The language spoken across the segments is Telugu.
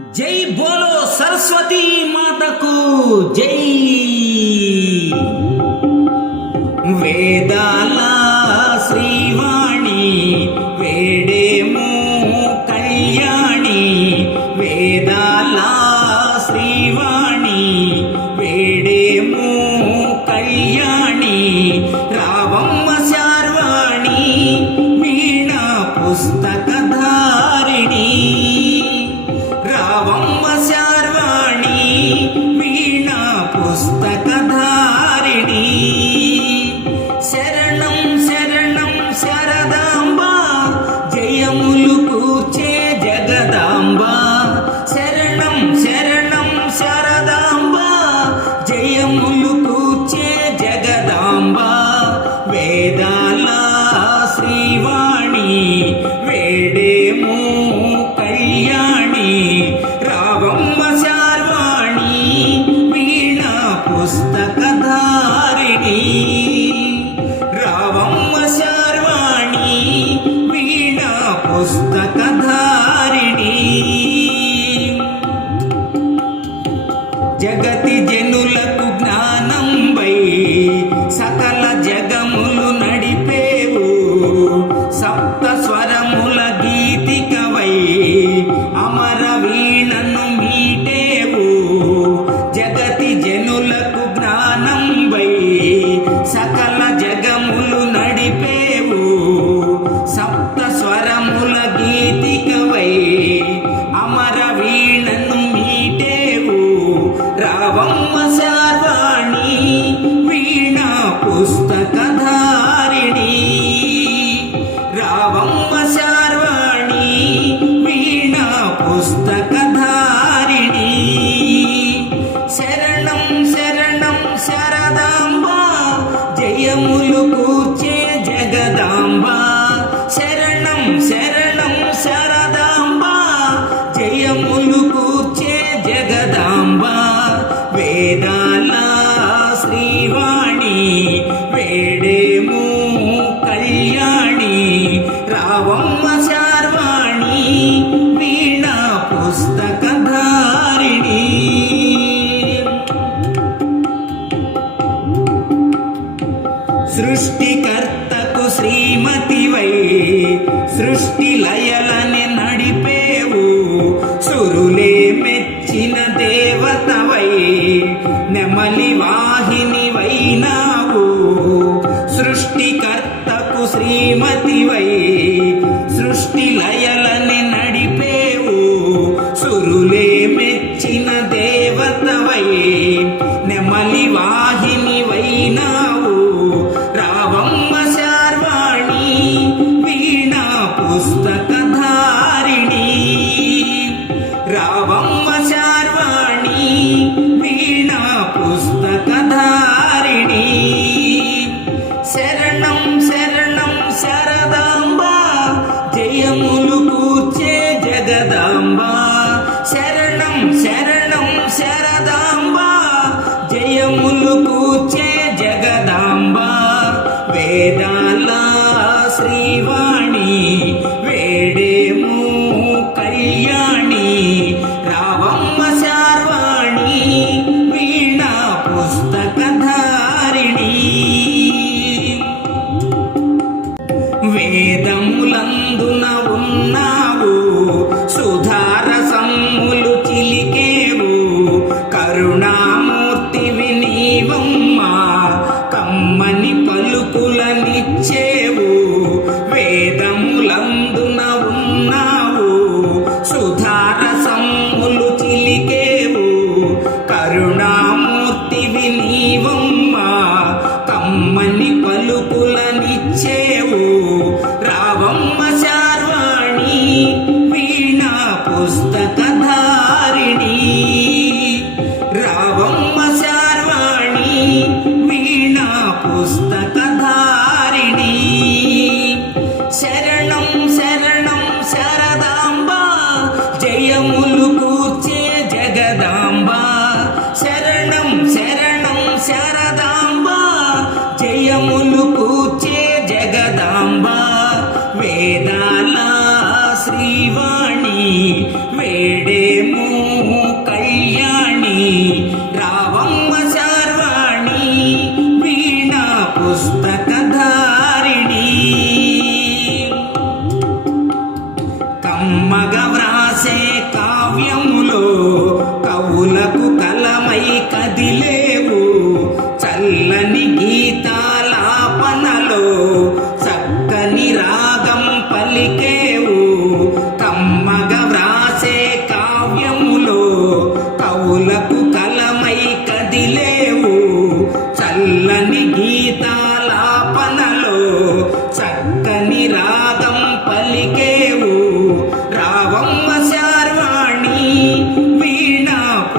జై బోలో సరస్వతి మాతకు జై. వేదాలా జగతి జన్ జయములు కూర్చే జగదాంబ. శరణం శరణం శరదాంబ. జయములు కూర్చే జగదాంబ. వేదాల శ్రీవాణి వేడే సృష్టికర్తకు శ్రీమతివై సృష్టి లయలను హృదయములందున ఉన్నా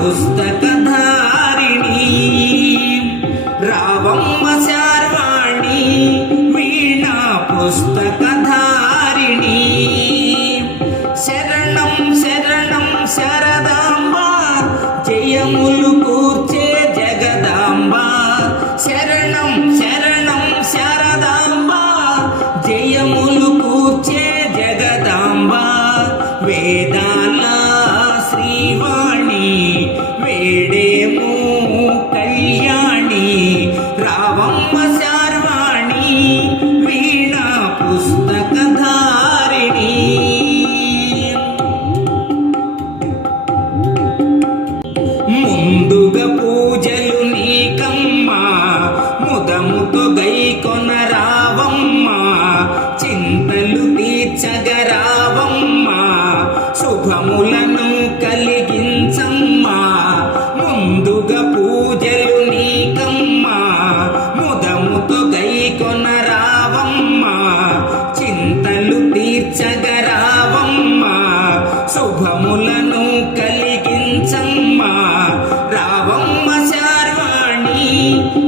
Gustavo. tempo. Thank you.